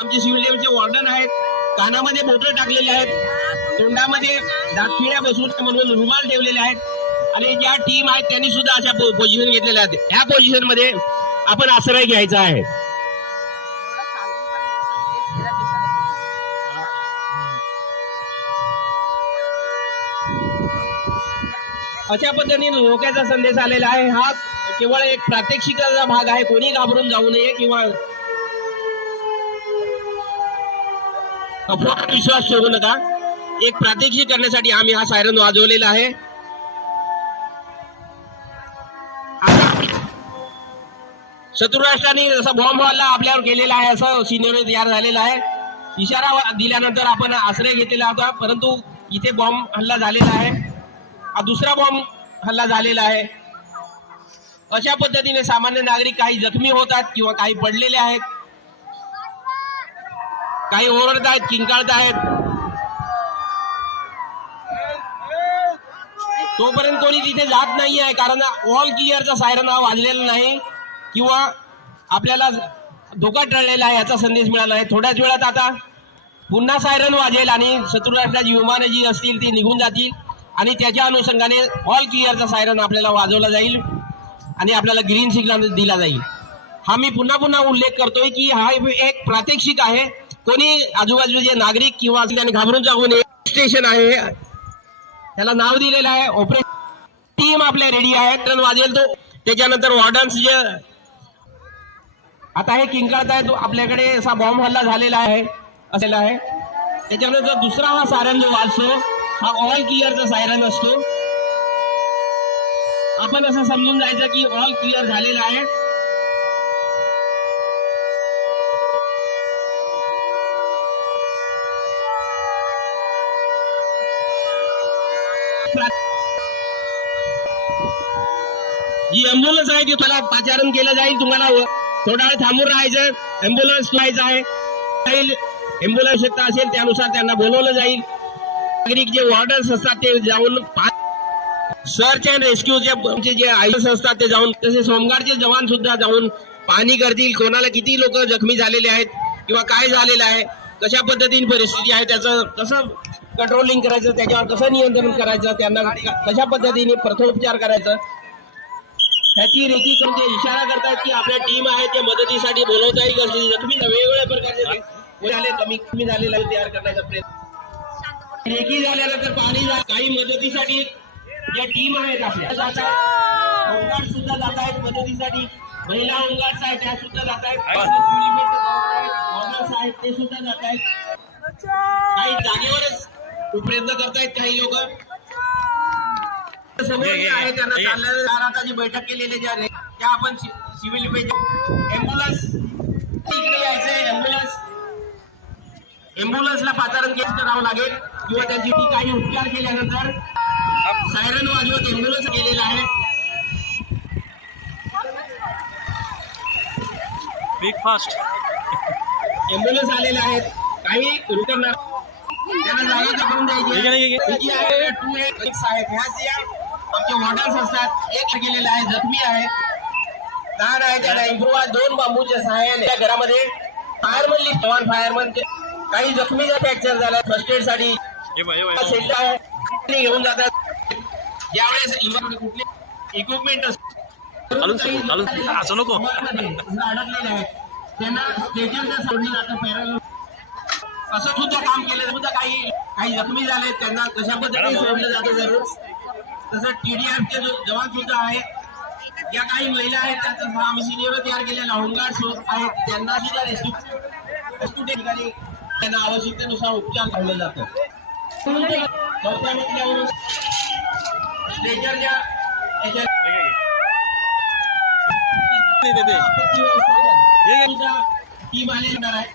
आमचे civil डिफेन्सचे warden आहेत, कानामध्ये बोटं टाकलेले आहेत, तोंडामध्ये दातखिळ्या बसून म्हणून रुमाल ठेवलेले आहेत आणि ज्या टीम आहेत त्यांनी सुद्धा अशा पोझिशन घेतलेल्या आहेत. ह्या पोझिशन मध्ये आपण आश्रय घ्यायचा आहे. अशा पद्धतीने धोक्याचा संदेश आलेला आहे. हा केवळ एक प्रात्यक्षिकाचा भाग आहे. कोणी घाबरून जाऊ नये किंवा अफवावर विश्वास ठेवू नका. एक प्रात्यक्षिक करण्यासाठी आम्ही हा सायरन वाजवलेला आहे. शत्रू राष्ट्रांनी जसा बॉम्ब हल्ला आपल्यावर केलेला आहे असं सिनेरिओ तयार झालेला आहे. इशारा दिल्यानंतर आपण आश्रय घेतलेला होता, परंतु इथे बॉम्ब हल्ला झालेला आहे. हा दुसरा बॉम्ब हल्ला झालेला आहे. अशा पद्धतीने सामान्य नागरिक काही जखमी होतात किंवा काही पडलेले आहेत, काही ओरडत आहेत, किंकाळत आहेत. तोपर्यंत कोणी तिथे जात नाही आहे, कारण ऑल क्लिअरचा सायरन हा वाजलेला नाही किंवा आपल्याला धोका टळलेला आहे याचा संदेश मिळाला आहे. थोड्याच वेळात आता पुन्हा सायरन वाजेल आणि शत्रू राष्ट्राची विमानं जी असतील ती निघून जातील आणि त्याच्या अनुषंगाने ऑल क्लिअरचा सायरन आपल्याला वाजवला जाईल आणि आपल्याला ग्रीन सिग्नल दिला जाईल. हा मी पुन्हा पुन्हा उल्लेख करतोय की हा एक प्रात्यक्षिक आहे. कोणी आजूबाजूचे नागरिक किंवा त्यांनी घाबरून जाऊ नये. स्टेशन आहे, त्याला नाव दिलेलं आहे. ऑपरेशन टीम आपल्या रेडी आहे. ट्रेन वाजेल तो त्याच्यानंतर वॉर्डन्स जे आता हे किंकाळत आहे, तो आपल्याकडे असा बॉम्ब हल्ला झालेला आहे असलेला आहे. त्याच्यानंतर दुसरा हा सायरन जो वाजतो हा ऑल क्लिअरचा सायरन असतो. आपण असं समजून जायचं की ऑल क्लिअर झालेला आहे. जी अँब्युलन्स आहे ती त्याला पाचारण केलं जाईल. तुम्हाला थोडा वेळ थांबून राहायचं. अँब्युलन्स व्हायचं आहे. अँब्युलन्स शकता असेल त्यानुसार त्यांना बोलवलं जाईल. नागरिक जे वॉर्डर्स असतात ते जाऊन सर्च अँड रेस्क्यूचे जे आयोजक असतात ते जाऊन, तसेच होमगार्डचे जवान सुद्धा जाऊन पाहणी करतील. कोणाला किती लोक जखमी झालेले आहेत किंवा काय झालेलं आहे, कशा पद्धतीने परिस्थिती आहे, त्याचं कसं कंट्रोलिंग करायचं, त्याच्यावर कसं नियंत्रण करायचं, त्यांना कशा पद्धतीने प्रथमोपचार करायचं ह्याची रेखी करून ते इशारा करतात की आपल्या टीम आहे ते मदतीसाठी बोलवता येईल. जखमी वेगवेगळ्या प्रकारचे कमी झालेला तयार करण्याचा प्रयत्न. रेखी झाल्यानंतर पाणी काही मदतीसाठी ज्या टीम आहेत आपल्या जात आहेत. होमगार्ड सुद्धा जात आहेत मदतीसाठी. महिला होमगार्ड आहेत त्या सुद्धा जात आहेत. आहेत ते सुद्धा जात आहेत. काही जागेवरच प्रयत्न करतायत काही लोक. समोर जे आहे त्यांना चालण्याची बैठक केलेली ज्या त्या आपण सिव्हिल एम्ब्युलन्स इकडे यायचंय. एम्ब्युलन्सला पाचारण करावं लागेल किंवा त्यांची काही उपचार केल्यानंतर सायरन वाजवत एम्ब्युलन्स केलेला आहे. बिग फास्ट एम्ब्युलन्स आलेले आहेत. काही रुग्ण त्यांना जागा करून द्यायची आहे. 2 आहेत ह्या आमचे वॉर्डन्स असतात. एक गेलेला आहे, जखमी आहे, लहान आहे. त्याला इम्प्रूव्ह 2 बांबूच्या सहाय्याने त्या घरामध्ये फायरमन जवान फायरमन काही जखमीचा फ्रॅक्चर झाला. फर्स्ट एड साठी घेऊन जातात. ज्यावेळेस कुठले इक्विपमेंट असं नको अडकलेले आहेत त्यांना स्टेजरला सोडलं जातं. असं सुद्धा काम केलं सुद्धा काही जखमी झाले त्यांना कशा पद्धतीने सोडलं जातं जरूर. तसं TDRचे जवान सुद्धा आहेत. ज्या काही महिला आहेत त्याचा आम्ही सिनियर तयार केलेला होमगार्ड आहेत त्यांना सुद्धा रेस्क्यू ठिकाणी त्यांना आवश्यकतेनुसार उपचार लावले जातो. चौथ्या मजल्यावरून स्टेजरच्या टीम आली येणार आहे.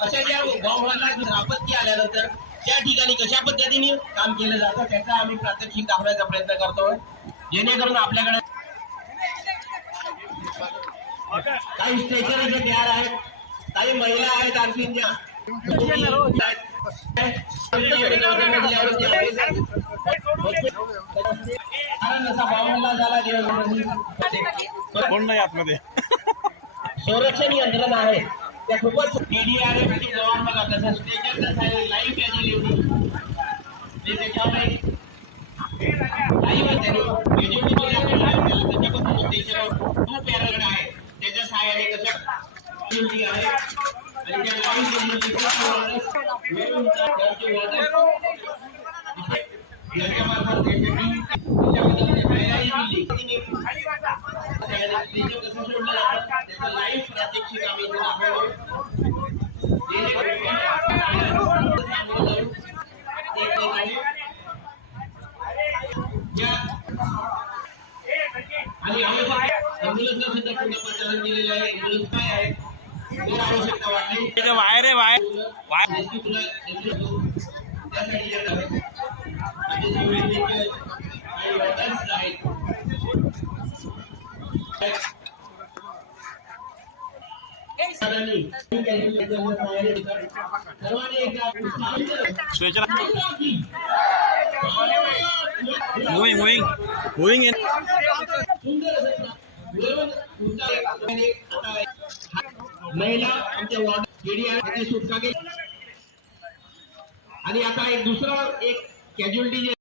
अशा ज्या गावाला आपत्ती आल्यानंतर त्या ठिकाणी कशा पद्धतीने काम केलं जातं त्याचा आम्ही प्रात्यक्षिक दाखवण्याचा प्रयत्न करतोय. जेणेकरून आपल्याकडे काही स्ट्रेचर असे तयार आहेत, काही महिला आहेत आणखी ज्या कोण नाही आतमध्ये संरक्षण यंत्रणा आहे त्या खूपच DDRF चे जवान बघा कसं स्टेजर कसं आहे लाईव्ह कॅज्युअलिटी ते त्याच्यावर आहे लाईव्ह त्यांनी कॅज्युअलिटी लाईव्ह केलं त्याच्यापासून स्टेजर टू पॅराग्राफ आहे त्याच्या सहाय्याने कसं कॅज्युअलिटी आहे आणि त्या लाईव्ह कॅज्युअलिटी याच्या मार्फत त्याच्याबद्दल कसं सोडलं जातं त्याचं लाईव्ह प्रात्यक्षिक आम्ही इथे दाखवतो आणि ॲम्ब्युलन्सला सुद्धा पुन्हा प्रचारण केलेलं आहे ॲम्ब्युलन्स काय आहे जर आवश्यकता वाटली वायर आहे वायर त्यासाठी येत आहे आणि जे वैद्यकीय काही ऑर्डर्स आहेत सर्वांनी एकदा मूविंग इन महिला आमच्या वॉर्ड DDR सुटका केली आणि आता एक दुसरा एक कॅज्युअलिटी